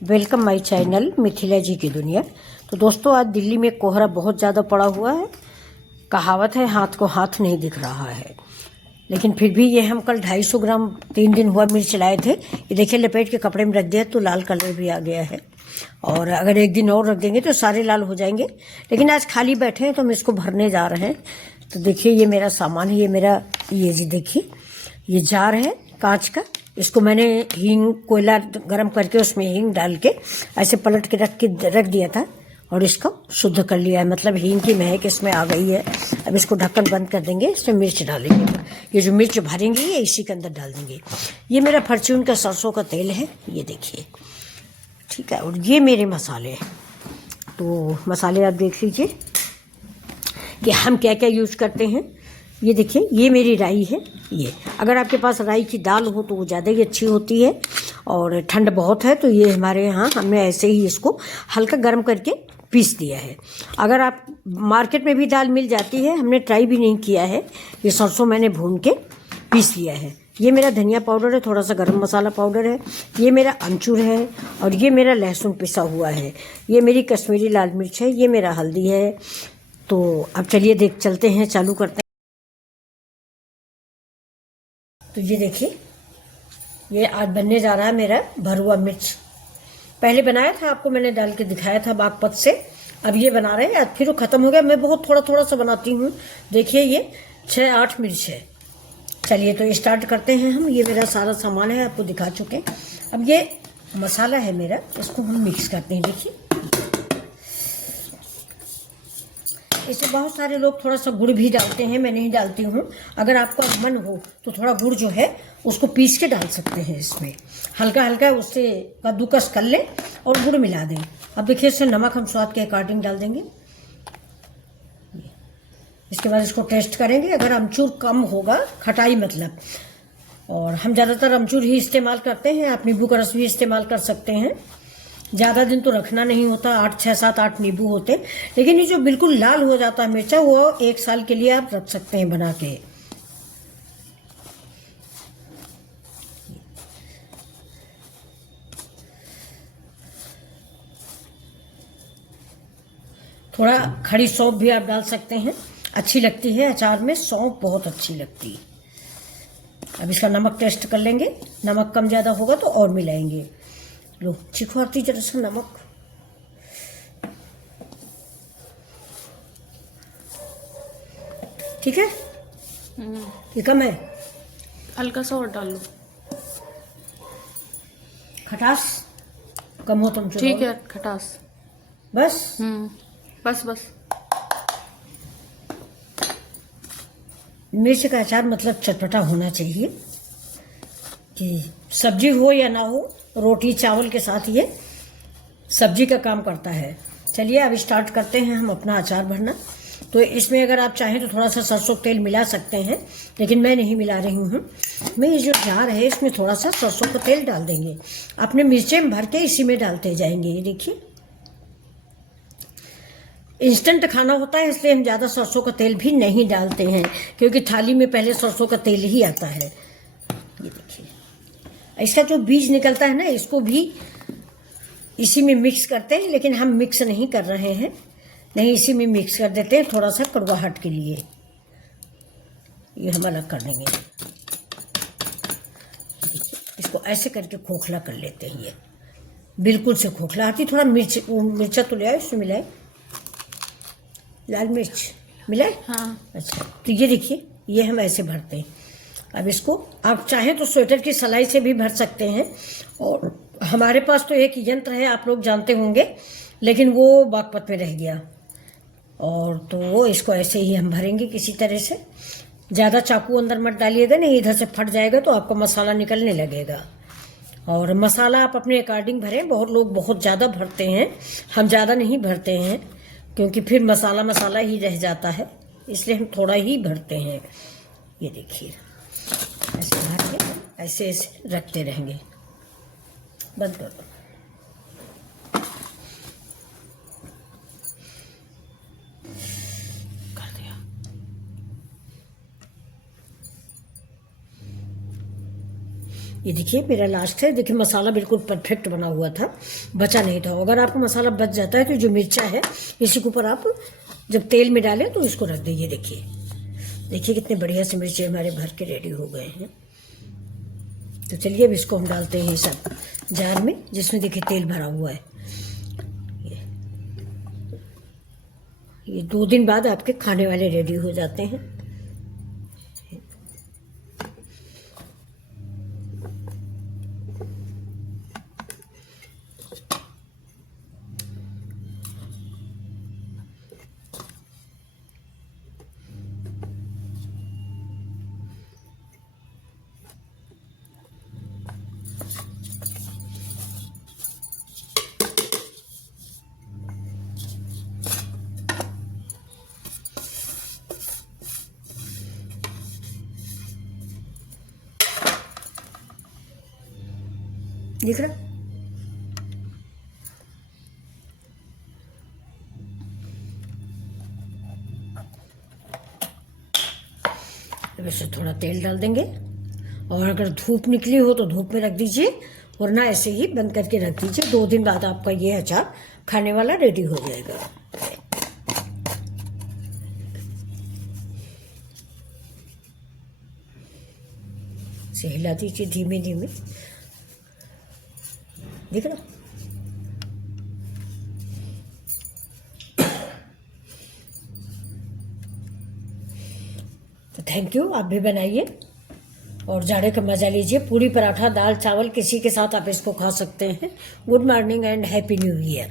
Welcome my channel Mithila जी की दुनिया। तो दोस्तों, आज दिल्ली में कोहरा बहुत ज़्यादा पड़ा हुआ है। कहावत है, हाथ को हाथ नहीं दिख रहा है। लेकिन फिर भी ये हम कल 250 ग्राम 3 दिन हुआ मिर्च लाए थे। ये देखिए, लपेट के कपड़े में रख दिया तो लाल कलर भी आ गया है। और अगर एक दिन और रख देंगे तो सारे लाल हो जाएंगे। लेकिन आज खाली बैठे हैं तो हम इसको भरने जा रहे हैं। तो देखिए, ये मेरा सामान है। ये मेरा ये जी देखिए, ये जार है कांच का। इसको मैंने हींग कोयला गरम करके उसमें हींग डाल के ऐसे पलट के रख दिया था और इसको शुद्ध कर लिया है। मतलब हींग की महक इसमें आ गई है। अब इसको ढक्कन बंद कर देंगे, इसमें मिर्च डालेंगे। ये जो मिर्च भरेंगे ये इसी के अंदर डाल देंगे। ये मेरा फॉर्च्यून का सरसों का तेल है, ये देखिए, ठीक है। और ये मेरे मसाले हैं। तो मसाले आप देख लीजिए कि हम क्या क्या यूज करते हैं। ये देखिए, ये मेरी राई है। ये अगर आपके पास राई की दाल हो तो वो ज़्यादा ही अच्छी होती है। और ठंड बहुत है तो ये हमारे यहाँ हमने ऐसे ही इसको हल्का गर्म करके पीस दिया है। अगर आप मार्केट में भी दाल मिल जाती है, हमने ट्राई भी नहीं किया है। ये सरसों मैंने भून के पीस लिया है। ये मेरा धनिया पाउडर है, थोड़ा सा गरम मसाला पाउडर है। ये मेरा अमचूर है और ये मेरा लहसुन पिसा हुआ है। ये मेरी कश्मीरी लाल मिर्च है। ये मेरा हल्दी है। तो अब चलिए चलते हैं, चालू करते हैं। तो ये देखिए, ये आज बनने जा रहा है मेरा भरुआ मिर्च। पहले बनाया था, आपको मैंने डाल के दिखाया था बागपत से। अब ये बना रहे हैं। आज फिर वो खत्म हो गया। मैं बहुत थोड़ा थोड़ा सा बनाती हूँ। देखिए, ये 6-8 मिर्च है। चलिए तो स्टार्ट करते हैं हम। ये मेरा सारा सामान है, आपको दिखा चुके हैं। अब ये मसाला है मेरा, इसको हम मिक्स करते हैं। देखिए, इसमें बहुत सारे लोग थोड़ा सा गुड़ भी डालते हैं, मैं नहीं डालती हूँ। अगर आपका मन हो तो थोड़ा गुड़ जो है उसको पीस के डाल सकते हैं इसमें। हल्का हल्का उससे कद्दूकस कर लें और गुड़ मिला दें। अब देखिए, इससे नमक हम स्वाद के अकॉर्डिंग डाल देंगे। इसके बाद इसको टेस्ट करेंगे। अगर अमचूर कम होगा, खटाई मतलब, और हम ज़्यादातर अमचूर ही इस्तेमाल करते हैं। आप नींबू का रस भी इस्तेमाल कर सकते हैं। ज़्यादा दिन तो रखना नहीं होता, 6-7-8 नींबू होते। लेकिन ये जो बिल्कुल लाल हो जाता है मिर्चा, वो 1 साल के लिए आप रख सकते हैं बना के। थोड़ा खड़ी सौंफ भी आप डाल सकते हैं, अच्छी लगती है। अचार में सौंफ बहुत अच्छी लगती है। अब इसका नमक टेस्ट कर लेंगे। नमक कम ज़्यादा होगा तो और मिलाएंगे। लो, चीखो आती जरा सा नमक। ठीक है, ये कम है, हल्का सा और डाल लो। खटास कम हो तुम ठीक है, खटास बस। बस बस। मिर्च का अचार मतलब चटपटा होना चाहिए, कि सब्जी हो या ना हो, रोटी चावल के साथ ये सब्जी का काम करता है। चलिए अब स्टार्ट करते हैं हम अपना अचार भरना। तो इसमें अगर आप चाहें तो थोड़ा सा सरसों तेल मिला सकते हैं, लेकिन मैं नहीं मिला रही हूँ। मैं ये जो जार है इसमें थोड़ा सा सरसों का तेल डाल देंगे। अपने मिर्चें भर के इसी में डालते जाएंगे। ये देखिए, इंस्टेंट खाना होता है, इसलिए हम ज़्यादा सरसों का तेल भी नहीं डालते हैं, क्योंकि थाली में पहले सरसों का तेल ही आता है। ये देखिए, इसका जो बीज निकलता है ना, इसको भी इसी में मिक्स करते हैं। लेकिन हम मिक्स नहीं कर रहे हैं, नहीं, इसी में मिक्स कर देते हैं थोड़ा सा कड़वाहट के लिए। ये हम अलग कर देंगे। इसको ऐसे करके खोखला कर लेते हैं। ये बिल्कुल से खोखला आती। थोड़ा मिर्चा तो ले आए, उसमें मिलाए, लाल मिर्च मिलाए। हाँ। अच्छा, तो ये देखिए, ये हम ऐसे भरते हैं। अब इसको आप चाहें तो स्वेटर की सिलाई से भी भर सकते हैं। और हमारे पास तो एक यंत्र है, आप लोग जानते होंगे, लेकिन वो बागपत में रह गया। और तो वो इसको ऐसे ही हम भरेंगे किसी तरह से। ज़्यादा चाकू अंदर मत डालिएगा, नहीं इधर से फट जाएगा तो आपका मसाला निकलने लगेगा। और मसाला आप अपने अकॉर्डिंग भरें। बहुत लोग बहुत ज़्यादा भरते हैं, हम ज़्यादा नहीं भरते हैं, क्योंकि फिर मसाला मसाला ही रह जाता है, इसलिए हम थोड़ा ही भरते हैं। ये देखिए, ऐसे भर के ऐसे ऐसे रखते रहेंगे। बंद कर दो। कर दिया। ये देखिए मेरा लास्ट है। देखिए मसाला बिल्कुल परफेक्ट बना हुआ था, बचा नहीं था। अगर आपका मसाला बच जाता है तो जो मिर्चा है इसी के ऊपर आप जब तेल में डालें तो इसको रख दीजिए। देखिए देखिए कितने बढ़िया से मिर्चे हमारे भर के रेडी हो गए हैं। तो चलिए अब इसको हम डालते हैं सब जार में, जिसमें देखिए तेल भरा हुआ है। ये 2 दिन बाद आपके खाने वाले रेडी हो जाते हैं। दिख रहा? अब इसमें थोड़ा तेल डाल देंगे, और अगर धूप निकली हो तो धूप में रख दीजिए, वरना ऐसे ही बंद करके रख दीजिए। 2 दिन बाद आपका ये अचार खाने वाला रेडी हो जाएगा। से हिला दीजिए धीमे धीमे। दिख रहा? तो थैंक यू, आप भी बनाइए और जाड़े का मजा लीजिए। पूरी पराठा दाल चावल किसी के साथ आप इसको खा सकते हैं। Good morning and happy new year.